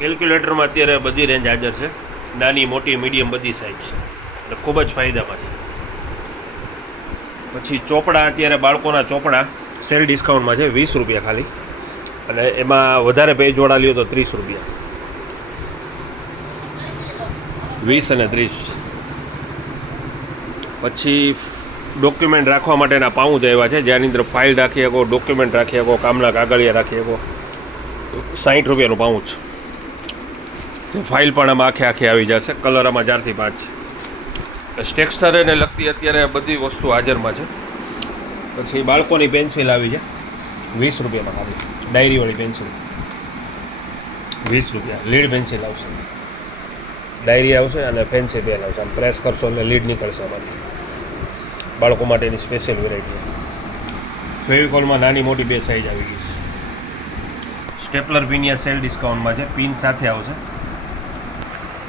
કેલ્ક્યુલેટરમાં અત્યારે બધી રેન્જ હાજર છે, નાની મોટી મીડિયમ બધી સાઇઝ, એટલે ખૂબ જ ફાયદામાં છે. પછી ચોપડા, અત્યારે બાળકોના ચોપડા સેલ ડિસ્કાઉન્ટમાં છે, 20 રૂપિયા ખાલી, અને એમાં વધારે પેજવાળા લ્યો તો 30 રૂપિયા, 20 અને 30. પછી ડોક્યુમેન્ટ રાખવા માટેના પાઉચ આવ્યા છે, જેની અંદર ફાઇલ રાખી શકો, ડોક્યુમેન્ટ રાખી શકો, કામના કાગળિયા રાખી શકો. 60 રૂપિયાનું પાઉચ. ફાઇલ પણ આમાં આખે આવી જશે, કલર આમાં 4 થી 5. સ્ટેશનરીને લગતી અત્યારે બધી વસ્તુ હાજરમાં છે. પછી બાળકોની પેન્સિલ આવી છે 20 રૂપિયામાં ખાલી, ડાયરીવાળી પેન્સિલ 20 રૂપિયા. લીડ પેન્સિલ આવશે, ડાયરી આવશે અને ફેન્સી પેન આવશે. આમ પ્રેસ કરશો એટલે લીડ નીકળશે આમાંથી. બાળકો માટેની સ્પેશિયલ વેરાયટી. ફેવિકોલમાં નાની મોટી 2 સાઇઝ આવી ગઈ છે. સ્ટેપલર પિન સેલ ડિસ્કાઉન્ટમાં છે, પિન સાથે આવશે.